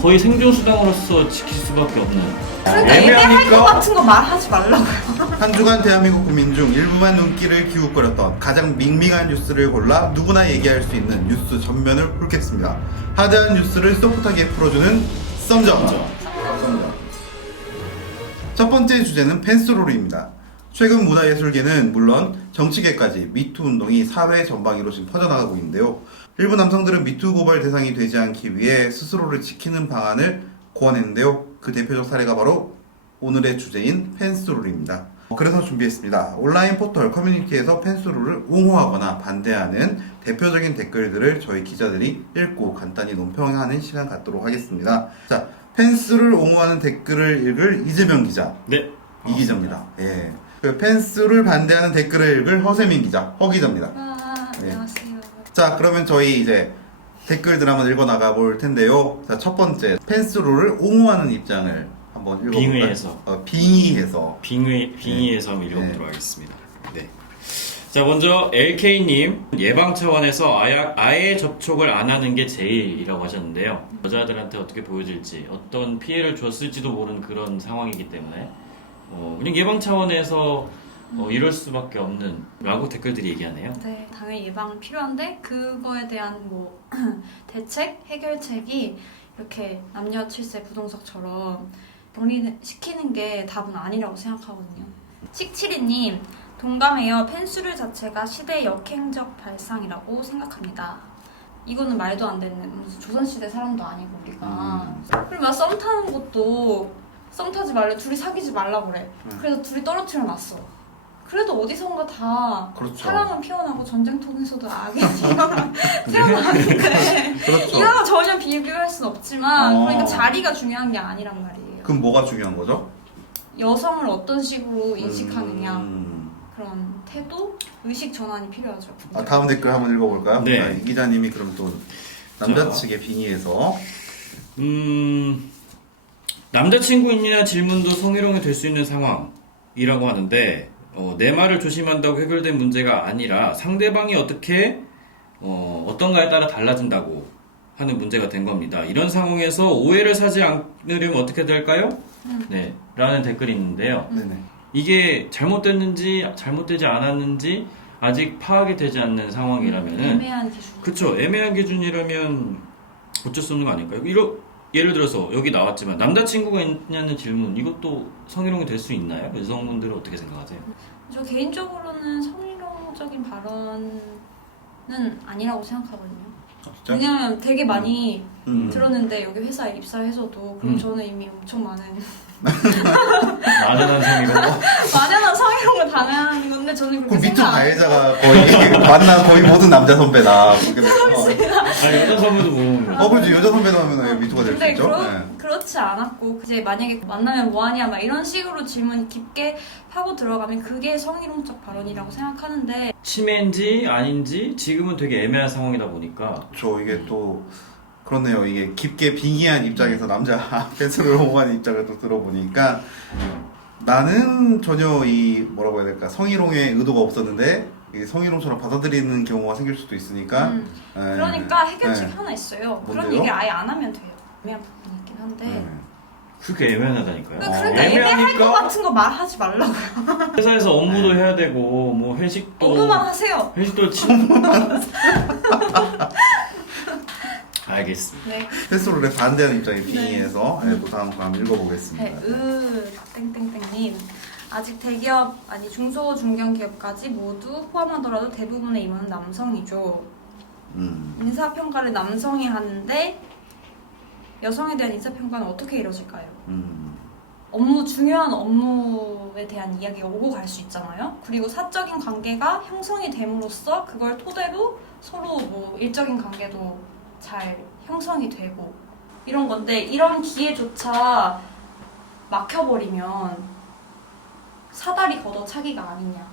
거의 생존 수단으로서 지킬 수밖에 없는. 그러니까 얘기할 것 같은 거 말하지 말라고요. 한 주간 대한민국 국민 중 일부만 눈길을 기웃거렸던 가장 밍밍한 뉴스를 골라 누구나 얘기할 수 있는 뉴스 전면을 훑겠습니다. 하드한 뉴스를 소프트하게 풀어주는 썸점. 첫 번째 주제는 펜스롤입니다. 최근 문화예술계는 물론 정치계까지 미투 운동이 사회 전방위로 지금 퍼져나가고 있는데요. 일부 남성들은 미투 고발 대상이 되지 않기 위해 스스로를 지키는 방안을 고안했는데요. 그 대표적 사례가 바로 오늘의 주제인 펜스롤입니다. 그래서 준비했습니다. 온라인 포털 커뮤니티에서 펜스롤을 옹호하거나 반대하는 대표적인 댓글들을 저희 기자들이 읽고 간단히 논평하는 시간 갖도록 하겠습니다. 자, 펜스를 옹호하는 댓글을 읽을 이재명 기자. 네. 이 기자입니다. 예. 그 펜스를 반대하는 댓글을 읽을 허세민 기자. 허 기자입니다. 안녕하세요. 자, 그러면 저희 이제 댓글들 한번 읽어 나가 볼 텐데요. 자, 첫 번째 펜스롤을 옹호하는 입장을 한번 읽어볼까요? 빙의해서. 빙의해서 한번 읽어보도록 하겠습니다. 네. 자, 먼저 LK님 예방 차원에서 아예 접촉을 안 하는 게 제일이라고 하셨는데요. 여자들한테 어떻게 보여질지, 어떤 피해를 줬을지도 모르는 그런 상황이기 때문에 그냥 예방 차원에서 이럴 수밖에 없는 라고 댓글들이 얘기하네요. 네, 당연히 예방은 필요한데 그거에 대한 뭐 대책, 해결책이 이렇게 남녀 칠세 부동석처럼 격리시키는 게 답은 아니라고 생각하거든요. 식칠이님, 동감해요. 펜스룰 자체가 시대의 역행적 발상이라고 생각합니다. 이거는 말도 안 되는, 무슨 조선시대 사람도 아니고 우리가. 그리고 막 썸 타는 것도 썸 타지 말래, 둘이 사귀지 말라 그래. 그래서 둘이 떨어뜨려 놨어. 그래도 어디선가 다 그렇죠. 사랑은 피어나고 전쟁통에서도 악이 태어나는데 그렇죠. 이거랑 전혀 비교할 순 없지만 그러니까 자리가 중요한 게 아니란 말이에요. 그럼 뭐가 중요한 거죠? 여성을 어떤 식으로 인식하느냐 그런 태도, 의식 전환이 필요하죠. 다음 댓글 한번 읽어볼까요? 네. 이 기자님이 그럼 또 남자 측의 빙의에서 남자친구인이나 질문도 성희롱이 될 수 있는 상황이라고 하는데 내 말을 조심한다고 해결된 문제가 아니라 상대방이 어떻게 어떤가에 따라 달라진다고 하는 문제가 된 겁니다. 이런 상황에서 오해를 사지 않으려면 어떻게 될까요? 네, 라는 댓글이 있는데요. 네네. 이게 잘못됐는지 잘못되지 않았는지 아직 파악이 되지 않는 상황이라면은 애매한 기준. 그쵸, 애매한 기준이라면 어쩔 수 없는 거 아닐까요? 예를 들어서 여기 나왔지만 남자친구가 있냐는 질문, 이것도 성희롱이 될 수 있나요? 여성분들은 어떻게 생각하세요? 저 개인적으로는 성희롱적인 발언은 아니라고 생각하거든요. 진짜? 왜냐면 되게 많이 들었는데 들었는데 여기 회사에 입사해서도 그럼 저는 이미 엄청 많은 만연한 성희롱. 만연한 성희롱을 당하는 건데 저는 그 그렇게 미투 생각 안 해요. 가해자가 거의 만난 거의 모든 남자 선배다. 아니 여자 선배도 뭐. 그렇지. 여자 선배도 하면 미투가 될 수 근데 있죠. 네. 그렇지 않았고 이제 만약에 만나면 뭐하냐 막 이런 식으로 질문 깊게 파고 들어가면 그게 성희롱적 발언이라고 생각하는데 치매인지 아닌지 지금은 되게 애매한 상황이다 보니까 이게 또 그렇네요. 이게 깊게 빙의한 입장에서 남자 펜스를 옹호하는 입장을 또 들어보니까 나는 전혀 이 뭐라고 해야 될까 성희롱의 의도가 없었는데 이게 성희롱처럼 받아들이는 경우가 생길 수도 있으니까 그러니까 해결책이 하나 있어요. 그런 뭔데요? 얘기를 아예 안 하면 돼요. 애매한 부분이 있긴 한데 그렇게 애매하다니까요. 그러니까 애매할 것 같은 거 말하지 말라고요. 회사에서 업무도 해야 되고 뭐 회식도 업무만 하세요. 회식도 알겠습니다. 네. 펜스롤에 반대하는 입장에 빙의해서 또 다음 거 한번 읽어보겠습니다. 땡땡땡님 아직 대기업 아니 중소 중견 기업까지 모두 포함하더라도 대부분의 임원은 남성이죠. 인사평가를 남성이 하는데 여성에 대한 인사평가는 어떻게 이루어질까요? 중요한 업무에 대한 이야기가 오고 갈 수 있잖아요. 그리고 사적인 관계가 형성이 됨으로써 그걸 토대로 서로 뭐 일적인 관계도 잘 형성이 되고 이런 건데 이런 기회조차 막혀버리면 사다리 걷어차기가 아니냐.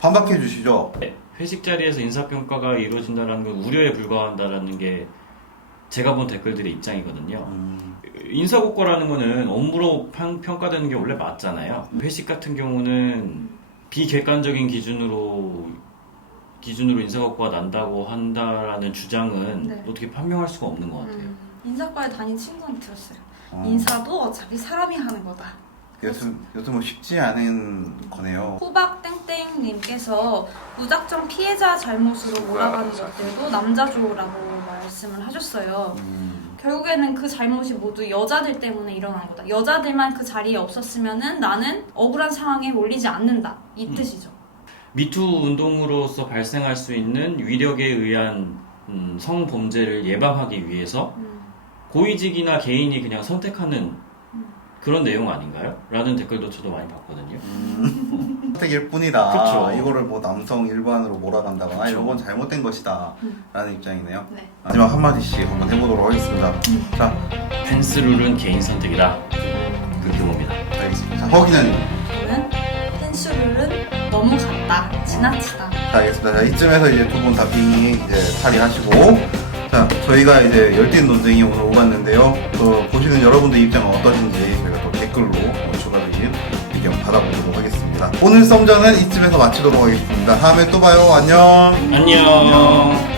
반박해 주시죠. 회식 자리에서 인사평가가 이루어진다는 건 우려에 불과한다는 게 제가 본 댓글들의 입장이거든요. 인사고과라는 거는 업무로 평가되는 게 원래 맞잖아요. 회식 같은 경우는 비객관적인 기준으로 인사고과가 난다고 한다라는 주장은 네. 어떻게 판명할 수가 없는 것 같아요. 인사과에 다닌 친구한테 들었어요. 어, 인사도 어차피 사람이 하는 거다. 여튼 뭐 쉽지 않은 거네요. 호박 땡땡님께서 무작정 피해자 잘못으로 몰아가는 것들도 남자조라고 말씀을 하셨어요. 결국에는 그 잘못이 모두 여자들 때문에 일어난 거다. 여자들만 그 자리에 없었으면은 나는 억울한 상황에 몰리지 않는다. 이 뜻이죠. 미투 운동으로서 발생할 수 있는 위력에 의한 성범죄를 예방하기 위해서 고위직이나 개인이 그냥 선택하는 그런 내용 아닌가요? 라는 댓글도 저도 많이 봤거든요. 선택일 뿐이다. 그쵸. 이거를 뭐 남성 일반으로 몰아간다거나 그쵸. 이런 건 잘못된 것이다. 라는 입장이네요. 네. 마지막 한마디씩 한번 해보도록 하겠습니다. 자, 펜스 룰은 개인 선택이다. 그렇게 봅니다. 알겠습니다. 자, 허기는 저는 펜스룰은 너무 갔다. 지나치다. 자, 알겠습니다. 자, 이쯤에서 이제 두 분 다 빙의 이제 탈의하시고, 자, 저희가 이제 열띤 논쟁이 오늘 오갔는데요. 보시는 여러분들 입장은 어떠신지 저희가 또 댓글로 추가적인 의견 받아보도록 하겠습니다. 오늘 썸전은 이쯤에서 마치도록 하겠습니다. 다음에 또 봐요. 안녕. 안녕.